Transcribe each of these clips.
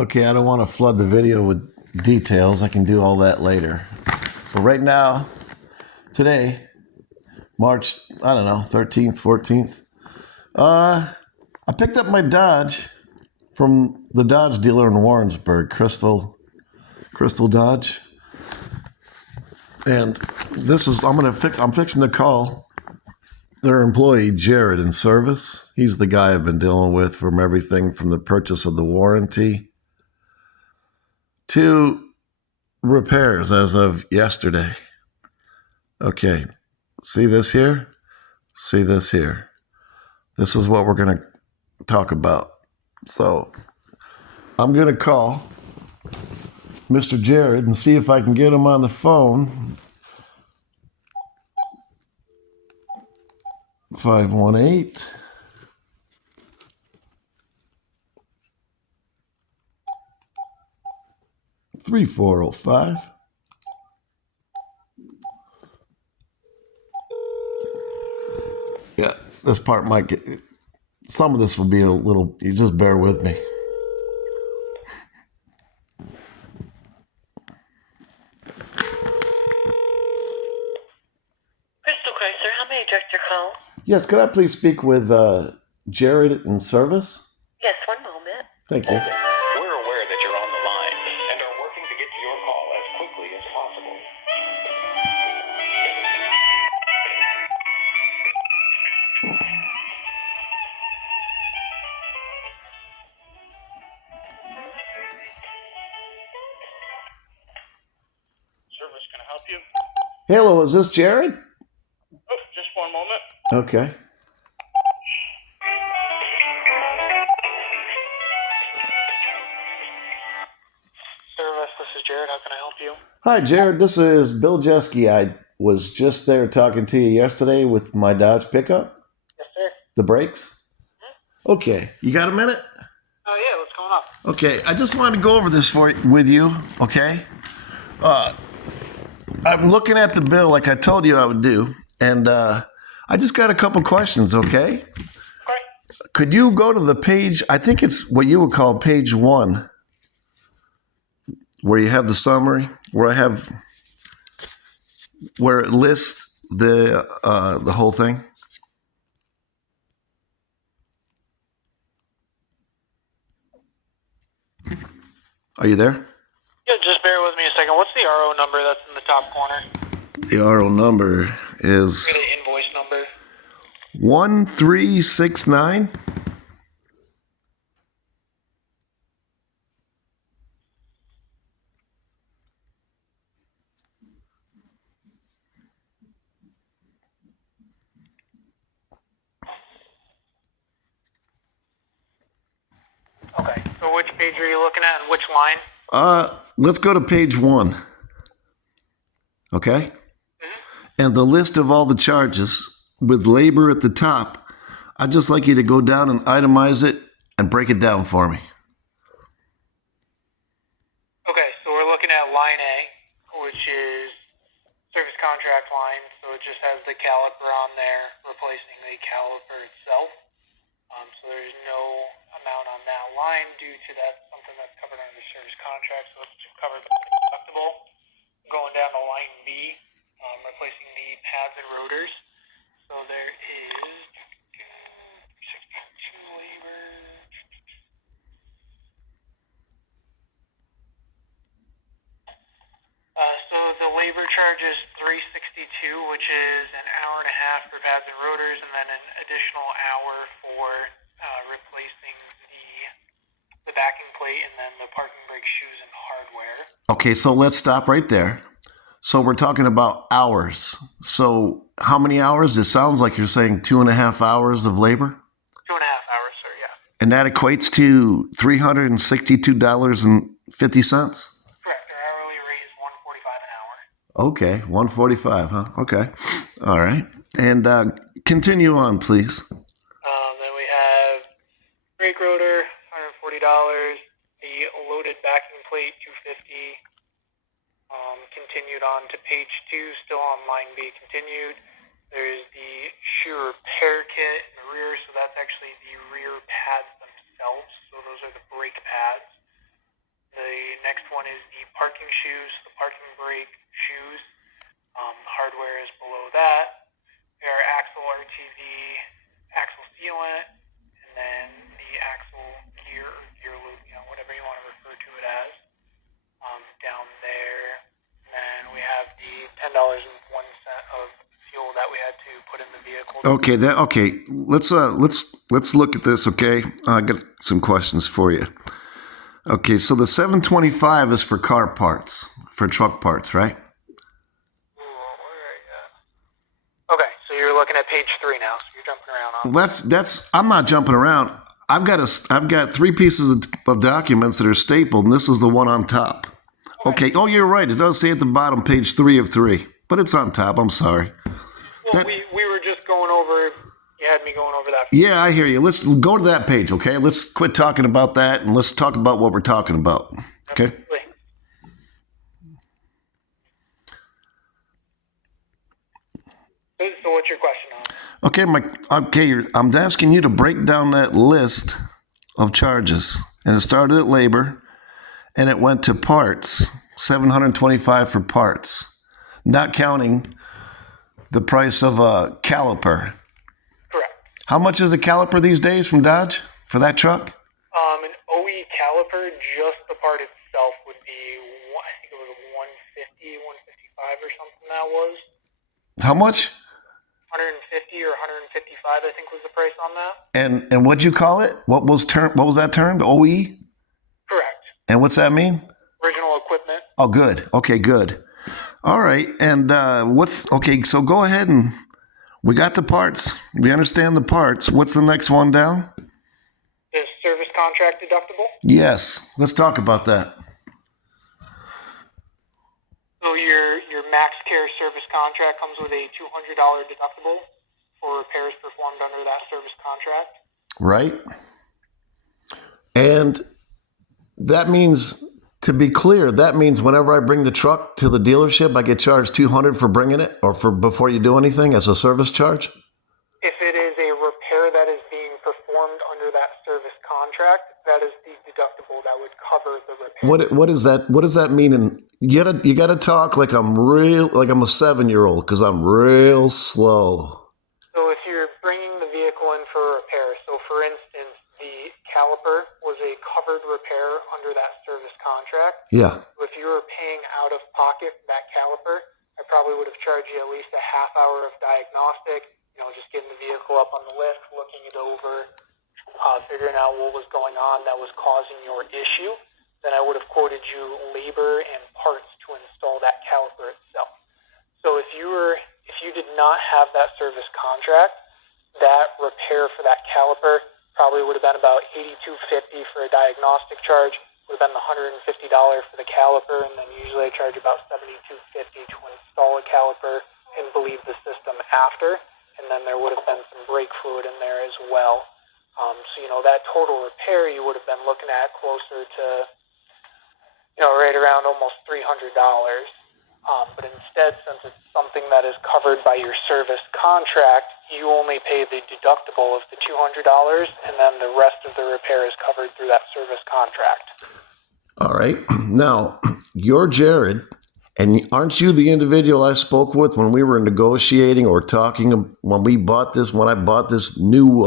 Okay, I don't want to flood the video with details. I can do all that later. But right now, today, March, I don't know, 13th, 14th, I picked up my Dodge from the Dodge dealer in Warrensburg, Crystal Dodge. And I'm fixing to call their employee, Jared, in service. He's the guy I've been dealing with from everything from the purchase of the warranty to repairs as of yesterday. Okay, see this here? See this here? This is what we're going to talk about. So I'm going to call Mr. Jared and see if I can get him on the phone. 518 3405. Yeah, this part might get, some of this will be a little, you just bear with me. Crystal Chrysler, how may I direct your call? Yes, could I please speak with Jared in service? Yes, one moment. Thank you. We're aware that you're on the line and are working to get to your call as quickly as possible. Service, can I help you? Hello, is this Jared? Oh, just one moment. Okay. Service, this is Jared. How can I help you? Hi, Jared. This is Bill Jeske. I was just there talking to you yesterday with my Dodge pickup, Yes, sir. the brakes. Okay, you got a minute? Oh, yeah, what's going on? Okay, I just wanted to go over this with you, okay? I'm looking at the bill like I told you I would do, and I just got a couple questions, okay? Okay. Could you go to the page, I think it's what you would call page 1, where you have the summary, where it lists the whole thing? Are you there? Yeah, just bear with me a second. What's the RO number that's in the top corner? The RO number is The invoice number. 1369. Okay. So which page are you looking at and which line? Let's go to page 1. Okay? And the list of all the charges with labor at the top, I'd just like you to go down and itemize it and break it down for me. Okay, so we're looking at line A, which is service contract line. So it just has the caliper on there, replacing the caliper itself. So there's no amount on that line due to that something that's covered under the service contract. So it's covered by the deductible. Going down to line B, replacing the pads and rotors. So there is 62 labor. So the labor charge is $362, which is an hour and a half for pads and rotors, and then an additional hour for replacing the backing plate and then the parking brake shoes and hardware. Okay, so let's stop right there. So we're talking about hours. So how many hours? It sounds like you're saying 2.5 hours of labor? 2.5 hours, sir, yeah. And that equates to $362.50? Correct. Our hourly rate is $145 an hour. Okay, 145, huh? Okay. All right. And continue on, please. Then we have brake rotor, $140. The loaded backing plate, $250. Continued on to page 2, still on line B, continued. There's the shoe repair kit in the rear, so that's actually the rear pads themselves. So those are the brake pads. is the parking shoes, the parking brake shoes. The hardware is below that. We are axle RTV, axle sealant, and then the axle gear or gear loop, whatever you want to refer to it as, down there. And then we have the $10.01 of fuel that we had to put in the vehicle. Okay. Let's look at this. Okay, I got some questions for you. Okay, so the $7.25 is for car parts, for truck parts, right? Okay, so you're looking at page 3 now. So you're jumping around on. Well, that's. I'm not jumping around. I've got 3 pieces of documents that are stapled, and this is the one on top. Okay. Oh, you're right. It does say at the bottom, page 3 of 3, but it's on top. I'm sorry. Well, we were just going over. You had me going over that. Yeah, I hear you. Let's go to that page, okay? Let's quit talking about that and let's talk about what we're talking about. Okay? So what's your question on? I'm asking you to break down that list of charges. And it started at labor and it went to parts, $725 for parts, not counting the price of a caliper. Correct. How much is a caliper these days from Dodge for that truck? An OE caliper, just the part itself would be, I think it was 150, 155 or something that was. How much? 150 or 155, I think was the price on that. And what'd you call it? What was that termed? OE? Correct. And what's that mean? Original equipment. Oh, good. Okay, good. All right. And so go ahead and we got the parts. We understand the parts. What's the next one down? Is service contract deductible? Yes. Let's talk about that. So your Max Care service contract comes with a $200 deductible for repairs performed under that service contract. Right. And that means, to be clear, that means whenever I bring the truck to the dealership, I get charged $200 for bringing it or for before you do anything as a service charge? If it is a repair that is being performed under that service contract, that is the deductible that would cover the repair. What is that? What does that mean? And you gotta talk like I'm a 7-year-old because I'm real slow. So if you're bringing the vehicle in for repair, so for instance, the caliper was a covered repair under that service contract. Yeah. So if you were paying out of pocket for that caliper, I probably would have charged you at least a half hour of diagnostic, just getting the vehicle up on the lift, looking it over, figuring out what was going on that was causing your issue. Then I would have quoted you labor and parts to install that caliper itself. So if you did not have that service contract, that repair for that caliper probably would have been about $82.50 for a diagnostic charge, would have been the $150 for the caliper, and then usually I charge about $72.50 to install a caliper and bleed the system after, and then there would have been some brake fluid in there as well. So that total repair you would have been looking at closer to right around almost $300. But instead, since it's something that is covered by your service contract, you only pay the deductible of the $200, and then the rest of the repair is covered through that service contract. All right. Now, you're Jared, and aren't you the individual I spoke with when we were negotiating or talking when I bought this new,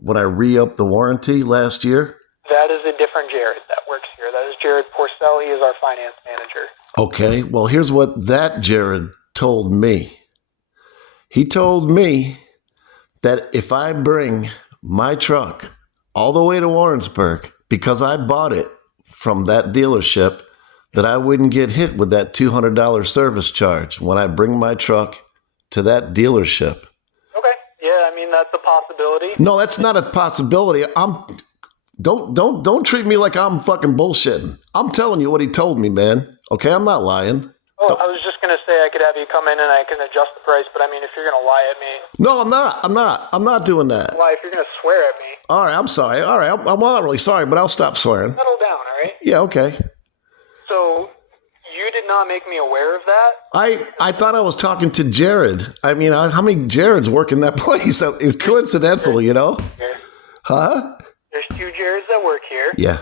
when I re-upped the warranty last year? That is a different Jared that works here. That is Jared Porcel. He is our finance manager. Okay, well, here's what that Jared told me. He told me that if I bring my truck all the way to Warrensburg, because I bought it from that dealership, that I wouldn't get hit with that $200 service charge when I bring my truck to that dealership. Okay, yeah, that's a possibility. No, that's not a possibility. Don't treat me like I'm fucking bullshitting. I'm telling you what he told me, man. Okay, I'm not lying. Oh, I was just going to say I could have you come in and I can adjust the price, but if you're going to lie at me... No, I'm not doing that. Why, if you're going to swear at me... All right, I'm sorry. All right, I'm not really sorry, but I'll stop swearing. Settle down, all right? Yeah, okay. So, you did not make me aware of that? I thought I was talking to Jared. How many Jareds work in that place? It was coincidental, Here. Huh? There's 2 Jareds that work here. Yeah.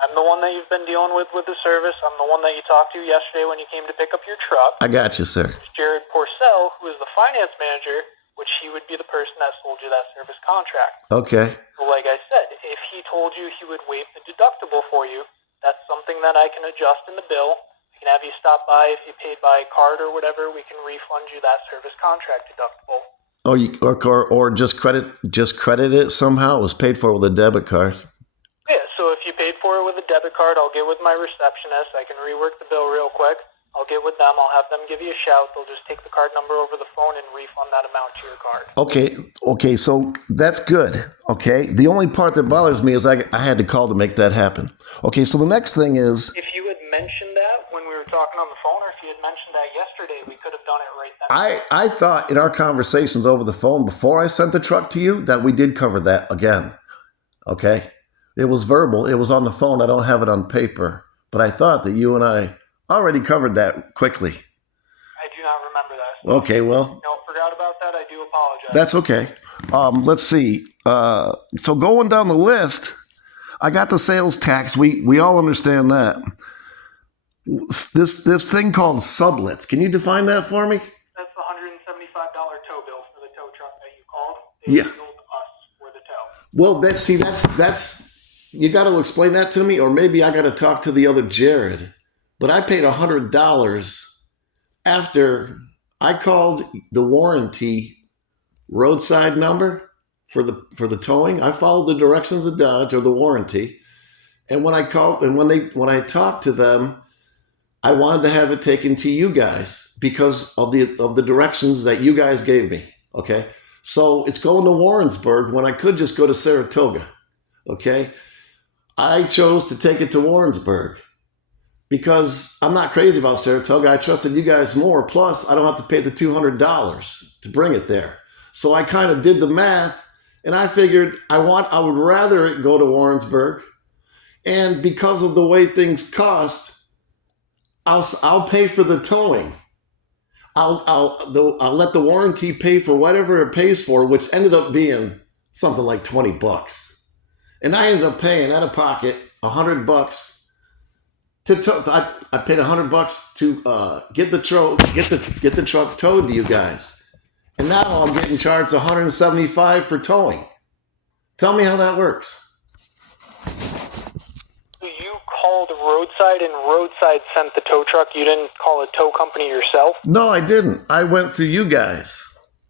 I'm the one that you've been dealing with the service. I'm the one that you talked to yesterday when you came to pick up your truck. I got you, sir. Jared Porcel, who is the finance manager, which he would be the person that sold you that service contract. Okay. So like I said, if he told you he would waive the deductible for you, that's something that I can adjust in the bill. I can have you stop by if you paid by card or whatever. We can refund you that service contract deductible. Oh, or just credit it somehow. It was paid for with a debit card. Yeah, so if you paid for it with a debit card, I'll get with my receptionist. I can rework the bill real quick. I'll get with them. I'll have them give you a shout. They'll just take the card number over the phone and refund that amount to your card. Okay, so that's good. Okay, the only part that bothers me is I had to call to make that happen. Okay, so the next thing is, If you had mentioned that when we were talking on the phone, or if you had mentioned that yesterday, we could have done it right then. I thought in our conversations over the phone before I sent the truck to you that we did cover that again. Okay, it was verbal. It was on the phone. I don't have it on paper, but I thought that you and I already covered that quickly. I do not remember that. So Okay, well, no, forgot about that. I do apologize. that's okay. Let's see. So going down the list, I got the sales tax. We all understand that. This thing called sublets. Can you define that for me? That's the $175 tow bill for the tow truck that you called. Yeah. They billed us for the tow. Well, that's you got to explain that to me, or maybe I got to talk to the other Jared. But I paid $100 after I called the warranty roadside number for the towing. I followed the directions of Dodge or the warranty, and when I called and when I talked to them, I wanted to have it taken to you guys because of the directions that you guys gave me. Okay, so it's going to Warrensburg when I could just go to Saratoga. Okay, I chose to take it to Warrensburg because I'm not crazy about Saratoga. I trusted you guys more. Plus, I don't have to pay the $200 to bring it there. So I kind of did the math, and I figured I would rather it go to Warrensburg. And because of the way things cost, I'll pay for the towing. I'll let the warranty pay for whatever it pays for, which ended up being something like $20. And I ended up paying out of pocket $100 I paid $100 to get the truck towed to you guys, and now I'm getting charged $175 for towing. Tell me how that works. You called roadside, and roadside sent the tow truck. You didn't call a tow company yourself? No, I didn't. I went through you guys,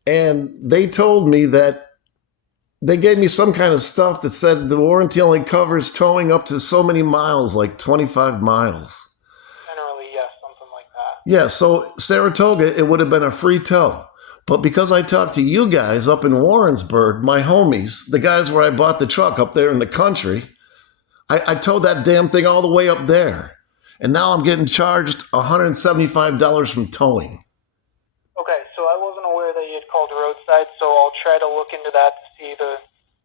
and they told me that they gave me some kind of stuff that said the warranty only covers towing up to so many miles, like 25 miles. Generally, yes, something like that. Yeah, so Saratoga, it would have been a free tow. But because I talked to you guys up in Warrensburg, my homies, the guys where I bought the truck up there in the country, I towed that damn thing all the way up there. And now I'm getting charged $175 from towing. Okay, so I wasn't aware that you had called roadside, so I'll try to look into that to see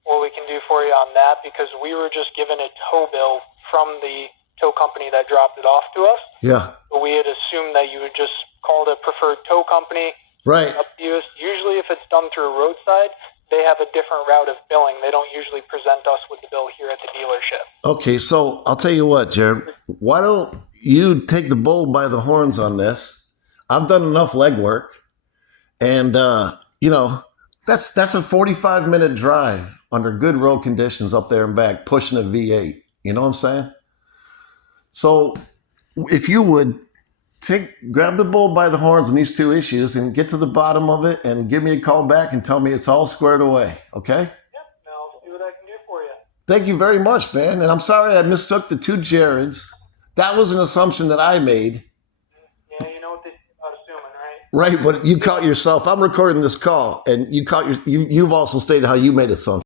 what we can do for you on that, because we were just given a tow bill from the tow company that dropped it off to us. Yeah. But we had assumed that you would just call the preferred tow company. Right. Up to you. Usually if it's done through roadside, they have a different route of billing. They don't usually present us with the bill here at the dealership. Okay, so I'll tell you what, Jared. Why don't you take the bull by the horns on this? I've done enough legwork. And, that's a 45-minute drive under good road conditions up there and back, pushing a V8. You know what I'm saying? So if you would grab the bull by the horns on these two issues and get to the bottom of it and give me a call back and tell me it's all squared away, okay? Yep, now I'll see what I can do for you. Thank you very much, man. And I'm sorry I mistook the two Jareds. That was an assumption that I made. Yeah, you know what they say about assuming, right? Right, but you caught yourself. I'm recording this call, and you've also stated how you made assumptions.